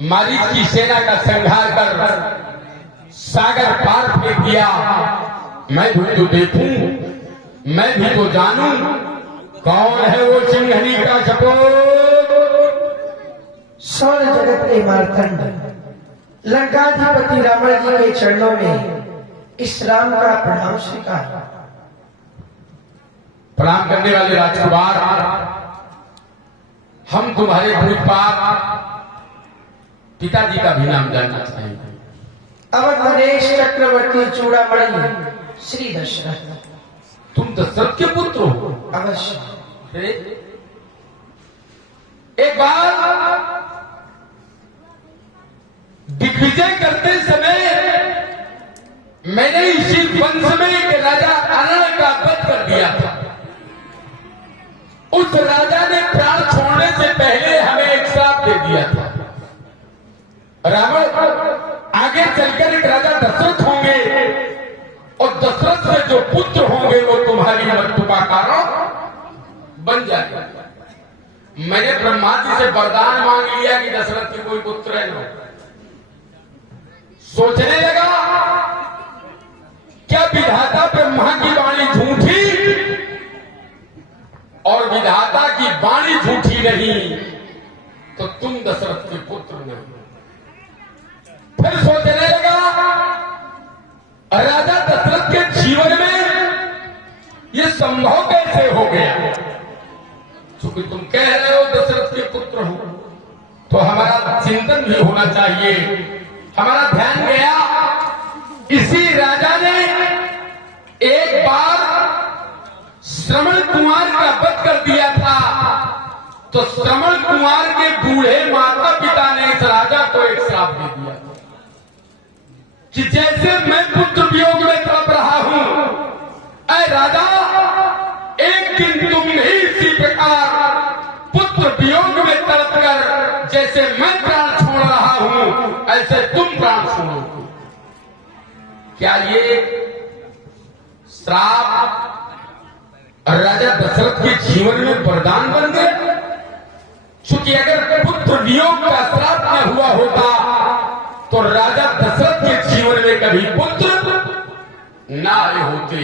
मारीच की सेना का संहार कर सागर पार फेंक दिया। मैं भी तो देखूं, मैं भी तो जानूं, कौन है वो सिंहनी का सपूत। सौर जगत के मार्तंड लंकाधिपति रावण जी के चरणों में इस राम का प्रणाम स्वीकार। प्रणाम करने वाले राजकुमार, हम तुम्हारे पूजपात पिताजी का भी नाम जानना चाहेंगे। अवध नरेश चक्रवर्ती चूड़ामणि श्री दशरथ। तुम दशरथ के पुत्र हो? अवश्य। एक बार दिग्विजय करते समय मैंने इसी वंश में एक राजा अनल का वध कर दिया था। उस राजा ने प्राण छोड़ने से पहले हमें एक श्राप दे दिया था। रावण आगे चलकर एक राजा दशरथ होंगे और दशरथ से जो पुत्र होंगे वो तुम्हारी मृत्यु का कारण बन जाएगा। मैंने ब्रह्मा जी से वरदान मांग लिया कि दशरथ के कोई पुत्र है ना। सोचने लगा क्या विधाता ब्रह्मा की वाणी झूठी और विधाता की वाणी झूठी नहीं तो तुम दशरथ के पुत्र नहीं। फिर सोचने लगा राजा दशरथ के जीवन में यह संभव कैसे हो गया। क्योंकि तुम कह रहे हो दशरथ के पुत्र हो तो हमारा चिंतन भी होना चाहिए। हमारा ध्यान गया इसी राजा ने एक बार श्रवण कुमार का वध कर दिया था। तो श्रवण कुमार के बूढ़े माता पिता ने इस राजा को एक श्राप दे दिया कि जैसे मैं पुत्र वियोग में तड़प रहा हूं, ऐ राजा एक दिन तुम भी इसी प्रकार पुत्र वियोग में तड़प कर जैसे मैं प्राण छोड़ रहा हूं ऐसे तुम प्राण छोड़ोगे। क्या ये श्राप राजा दशरथ के जीवन में वरदान बन गए? क्योंकि अगर पुत्र वियोग का श्राप न हुआ होता तो राजा दशरथ के जीवन में कभी पुत्र न आए होते।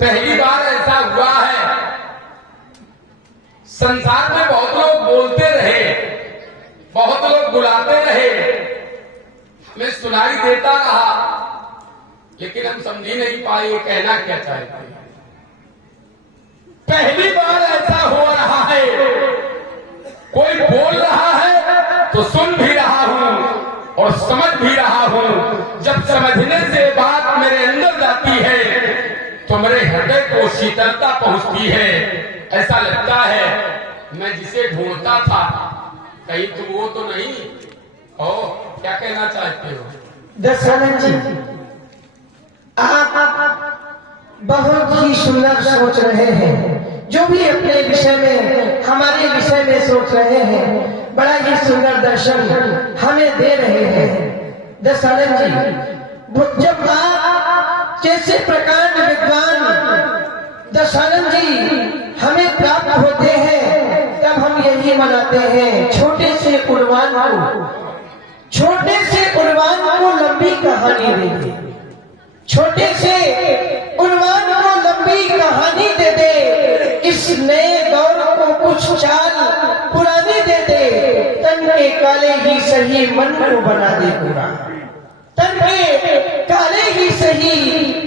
पहली बार ऐसा हुआ है। संसार में बहुत लोग बोलते रहे, बहुत लोग बुलाते रहे, हमें सुनाई देता रहा, लेकिन हम समझ ही नहीं पाए ये कहना क्या चाहते हैं। पहली बार ऐसा हो रहा है, कोई बोल रहा है तो सुन भी रहा हूं और समझ भी रहा हूं। जब समझने से बात मेरे अंदर जाती है तो मेरे हृदय को शीतलता पहुंचती है। ऐसा लगता है मैं जिसे ढूंढता था कहीं तुम वो तो नहीं हो। क्या कहना चाहते हो? दशरथ जी, आप बहुत ही सुंदर सोच रहे हैं। जो भी अपने विषय में हमारे विषय में सोच रहे हैं बड़ा ही सुंदर दर्शन हमें दे रहे हैं। दशरथ जी, जब आप जैसे प्रकांड विद्वान दशरथ जी हमें प्राप्त होते हैं तब हम यही मनाते हैं छोटे से उड़वान को लंबी कहानी दे। छोटे से उड़वान को लंबी कहानी दे दे। इस नए दौर को कुछ चाल पुरानी दे दे। तन के काले ही सही मन को बना दे पूरा। तन के काले ही सही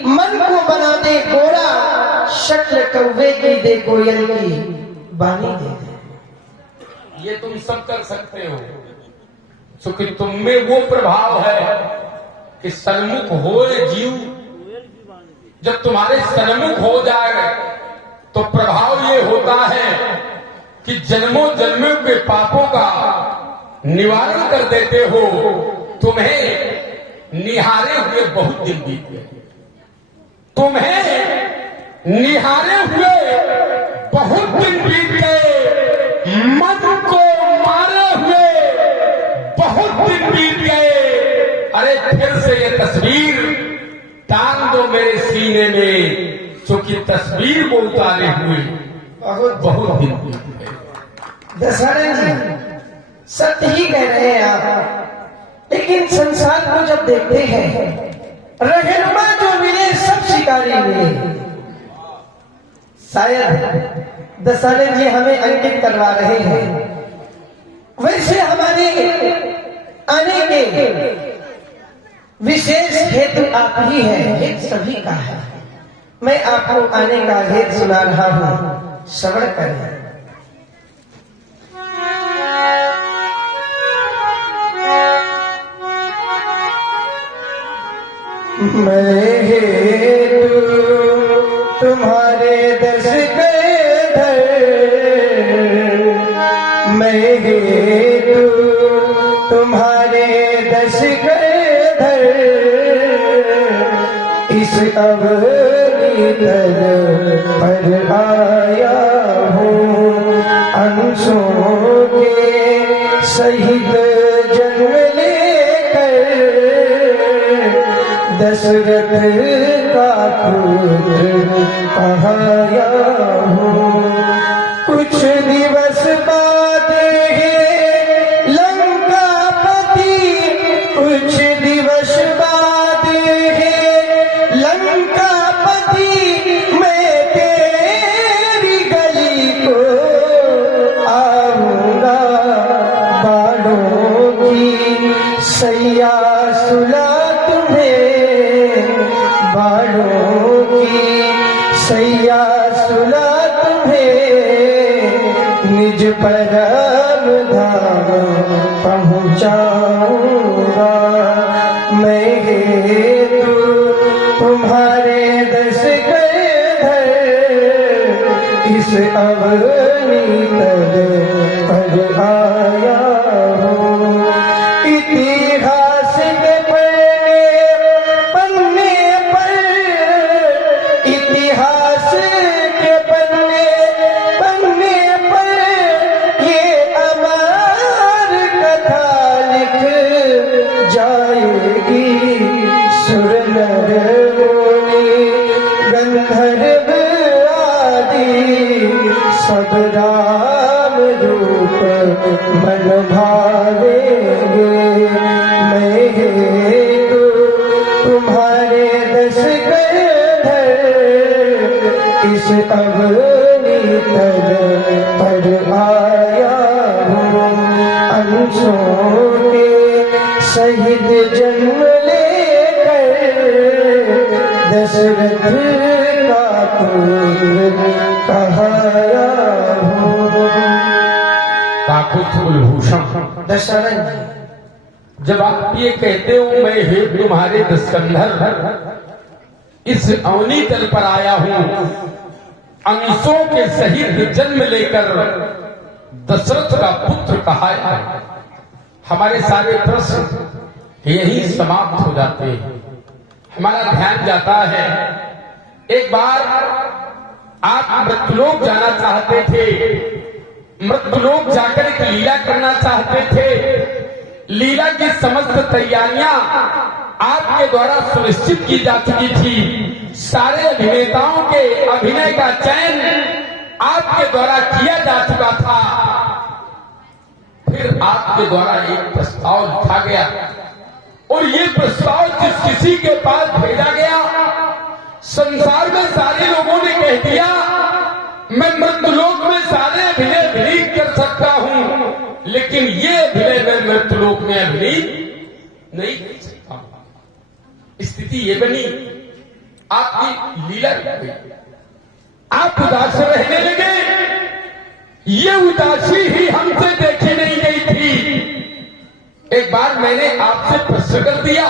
मन को बना दे गोरा। शक्ल कौवे की दे कोयल की बानी दे दे। ये तुम सब कर सकते हो क्योंकि तुम में वो प्रभाव है कि सन्मुख हो जीव। जब तुम्हारे सन्मुख हो जाए तो प्रभाव ये होता है कि जन्मों जन्मों के पापों का निवारण कर देते हो। तुम्हें निहारे हुए बहुत दिन बीत गए। तुम्हें निहारे हुए बहुत दिन बीत गए। मन को मारे हुए बहुत दिन बीत गए। अरे फिर से ये तस्वीर टांग दो मेरे सीने में क्योंकि तस्वीर को उतारे हुए बहुत दिन बीत गए। दशरथ जी, सत्य ही कह रहे हैं आप। लेकिन संसार को जब देखते हैं, रहनुमा जो मिले सब शिकारी मिले। शायद दशरथ जी हमें अंकित करवा रहे हैं। वैसे हमारे आने के विशेष हेतु आप ही है, हेतु सभी का है। मैं आपको आने का हेतु सुना रहा हूं, श्रवण करें। मैं हेतु तुम्हारे दस के धर, मैं हेतु तुम्हारे दस के धर, इस अवनी तल पर आया हूँ, अंशों के सहित जन्म लेकर, दशरथ का पुत्र कहाया हूँ। कुछ दिवस बाद है लंकापति, कुछ दिवस बाद है लंकापति, मैं तेरी गली को आऊंगा, बाणों की सैया सुला बाणों की सैया सुला तुम्हें, निज परम धाम पहुँचाऊंगा। मैं हेतु तुम्हारे दस के धर, इस अवनी तल पर आया हूँ। इतिहास के इतिहास के पन्ने पर ये अमर कथा लिख जाएगी। सुर नर मुनि गंधर्व आदि सब राम रूप मन भावेंगे। मैं हेतु तुम्हारे दस के इस अवनी तल पर आया हूँ, अंशों के सहित जन्म लेकर, दशरथ का पुत्र कहाया हूँ। काकुत्थ कुलभूषण दशरथ जब आप ये कहते हो मैं हेतु तुम्हारे दशकंधर इस अवनी तल पर आया हूं, अंशों के सहित जन्म लेकर दशरथ का पुत्र कहाया, हमारे सारे प्रश्न यही समाप्त हो जाते हैं। हमारा ध्यान जाता है, एक बार आप मृत्युलोक जाना चाहते थे, मृत्युलोक जाकर एक लीला करना चाहते थे। लीला की समस्त तैयारियां आपके द्वारा सुनिश्चित की जा चुकी थी। सारे अभिनेताओं के अभिनय का चयन आपके द्वारा किया जा चुका था। फिर आपके द्वारा एक प्रस्ताव लिखा गया और ये प्रस्ताव जिस किसी के पास भेजा गया, संसार में सारे लोगों ने कह दिया मैं मृत्युलोक में सारे अभिनय विलीन कर सकता हूं, लेकिन ये अभिनय मैं मृत्युलोक में अभिनीत नहीं कर सकता। स्थिति ये बनी, आपकी लीला रह गई, आप उदास रहने लगे। ये उदासी ही हमसे देखी नहीं गई थी। एक बार मैंने आपसे प्रश्न कर दिया,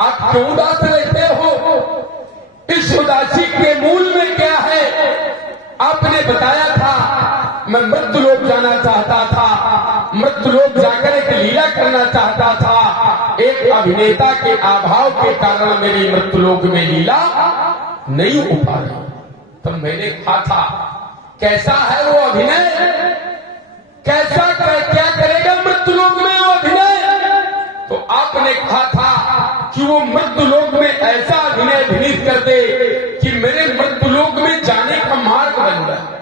आप क्यों उदास रहते हो? इस उदासी के मूल में क्या है? आपने बताया था मैं मृत्युलोक जाना चाहता था, मृत्युलोक जाकर एक लीला करना चाहता था। एक अभिनेता के अभाव के कारण मेरी मृत्युलोक में लीला नहीं हो पा रही। तब मैंने कहा था कैसा है वो अभिनय, कैसा क्या करेगा मृत्युलोक में वो अभिनय? तो आपने कहा था कि वो मृत्युलोक में ऐसा अभिनय अभिनीत कर दे कि मेरे मृत्युलोक में जाने का मार्ग बन जाए।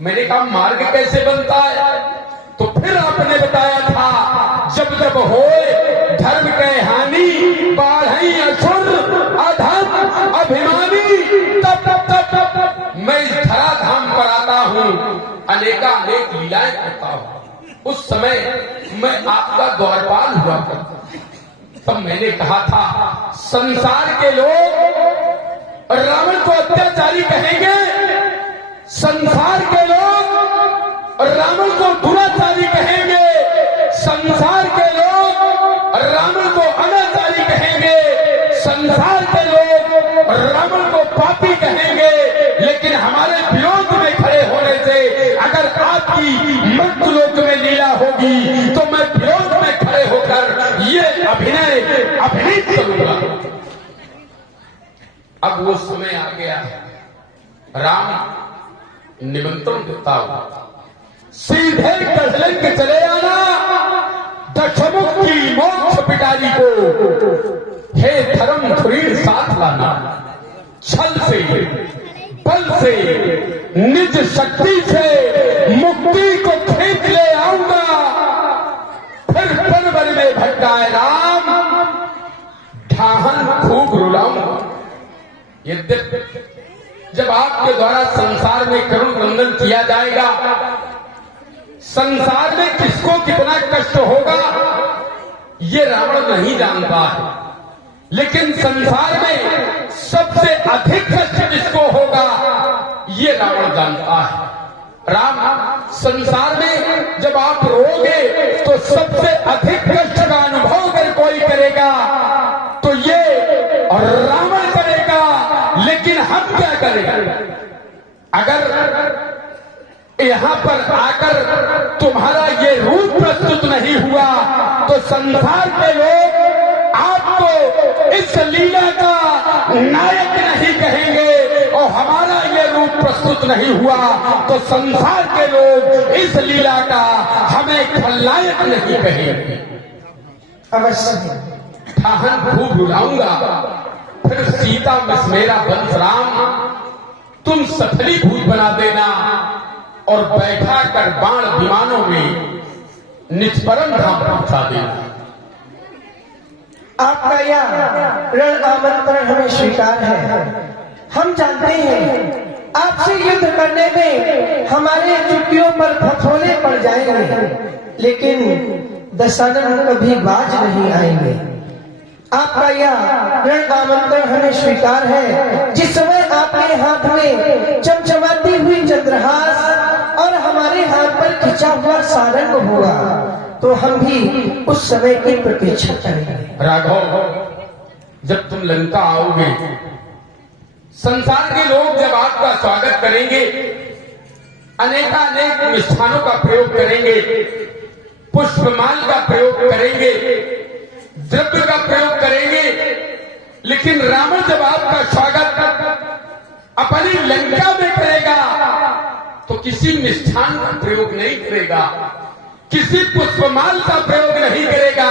मैंने कहा मार्ग कैसे बनता है? तो फिर आप आपने बताया था, जब जब होए धर्म के हानि, बाढ़ई असुर अधम अभिमानी, तब तब तब तब मैं इस धराधाम पर आता हूँ, अनेकानेक लीलाएं करता हूँ। उस समय मैं आपका द्वारपाल हुआ करता। तब मैंने कहा था, संसार के लोग रावण को अत्याचारी कहेंगे, संसार के लोग रावण को दुराचारी कहेंगे, संसार के लोग रावण को अनाचारी कहेंगे, संसार के लोग रावण को पापी कहेंगे, लेकिन हमारे विरोध में खड़े होने से अगर आपकी मृत्युलोक में लीला होगी तो मैं विरोध में खड़े होकर ये अभिनय करूंगा। अब वो समय आ गया, राम निमंत्रण देता हुआ सीधे कजलन के चले आना दशमुख की मोक्ष पिटारी को, हे धर्म धुरीण साथ लाना, छल से बल से निज शक्ति से मुक्ति को खींच ले आऊंगा, फिर पल में भटकाए राम, ढाहन खूब रुलाऊंगा। यद्यपि जब आपके द्वारा संसार में करुण क्रंदन किया जाएगा, संसार में किसको कितना कष्ट होगा ये रावण नहीं जानता है, लेकिन संसार में सबसे अधिक कष्ट किसको होगा ये रावण जानता है। राम, संसार में जब आप रोगे तो सबसे अधिक कष्ट का अनुभव अगर कोई करेगा तो ये रावण करेगा, लेकिन हम क्या करेंगे? अगर यहाँ पर आकर तुम्हारा ये रूप प्रस्तुत नहीं हुआ तो संसार के लोग आपको इस लीला का नायक नहीं कहेंगे, और हमारा ये रूप प्रस्तुत नहीं हुआ तो संसार के लोग इस लीला का हमें खलनायक नहीं कहेंगे। अवश्य ठाहन खूब रुलाऊंगा, फिर सीता मिस मेरा वंश राम तुम सफलीभूत बना देना, और बैठा कर बाण विमानों में निष्परम धाम पहुंचा देना। आपका यह रण आमंत्रण हमें स्वीकार है। हम जानते हैं आपसे युद्ध करने में हमारे चुटकियों पर फफोले पड़ जाएंगे, लेकिन दशानन कभी बाज नहीं आएंगे। आपका यह रण आमंत्रण हमें स्वीकार है। जिस समय आपके हाथ में चमचमाती हुई चंद्रहास और हमारे हाथ पर खिंचा हुआ सारंग होगा तो हम भी उस समय की प्रतीक्षा करेंगे। राघव, जब तुम लंका आओगे, संसार के लोग जब आपका स्वागत करेंगे, अनेकानेक मिष्ठानों का प्रयोग करेंगे, पुष्पमाल का प्रयोग करेंगे, द्रव्य का प्रयोग करेंगे, लेकिन रावण जब आपका स्वागत अपनी लंका में करेगा तो किसी मिष्ठान का प्रयोग नहीं करेगा, किसी पुष्पमाल का प्रयोग नहीं करेगा,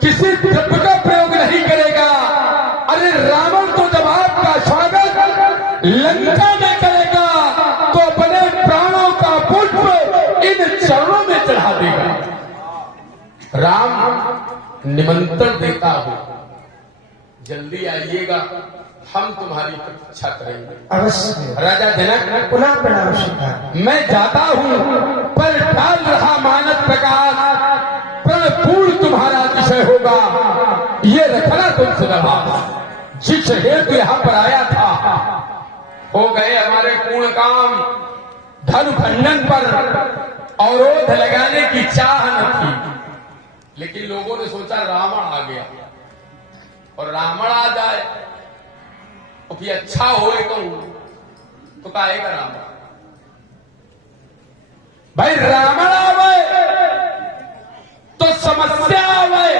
किसी द्रव्य का प्रयोग नहीं करेगा। अरे रावण तो जब आपका स्वागत लंका में करेगा तो अपने प्राणों का पुष्प इन चरणों में चढ़ा देगा। राम निमंत्रण देता हूं, जल्दी आइएगा, हम तुम्हारी प्रतीक्षा करेंगे। अवश्य। राजा जनक, पुनः प्रणाम स्वीकार। मैं जाता हूं पर डाल रहा मानस प्रकाश, प्रणपूर्ण तुम्हारा विषय होगा, ये रखना तुमसे दबा। जिस हेतु यहाँ पर आया था हो गए हमारे पूर्ण काम, धन खंडन पर अवरोध लगाने की चाह न थी, लेकिन लोगों ने सोचा रावण आ गया, और रावण आ जाए तो कि अच्छा होए कहूं तो कहेगा रावण। भाई रावण आवे तो समस्या आवे,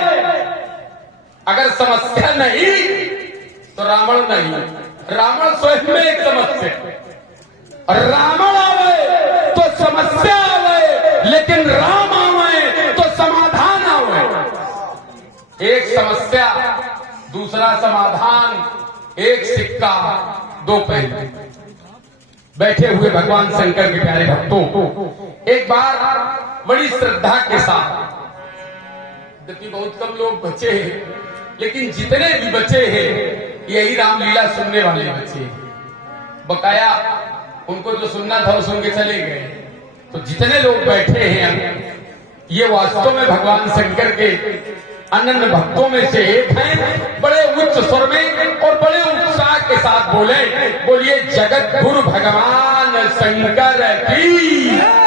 अगर समस्या नहीं तो रावण नहीं, रावण स्वयं में एक समस्या। रावण आवे तो समस्या आवे, लेकिन राम आवे तो समाधान आवे। एक समस्या दूसरा समाधान, एक सिक्का दो पहलू। बैठे हुए भगवान शंकर के प्यारे भक्तों, एक बार बड़ी श्रद्धा के साथ। देखिए बहुत कम लोग बचे हैं, लेकिन जितने भी बचे हैं यही रामलीला सुनने वाले बचे हैं। बकाया उनको जो सुनना था वो सुन के चले गए। तो जितने लोग बैठे हैं ये वास्तव में भगवान शंकर के अनन्य भक्तों में से एक हैं। बड़े उच्च स्वर में और बड़े उत्साह के साथ बोले, बोलिए जगत गुरु भगवान शंकर की।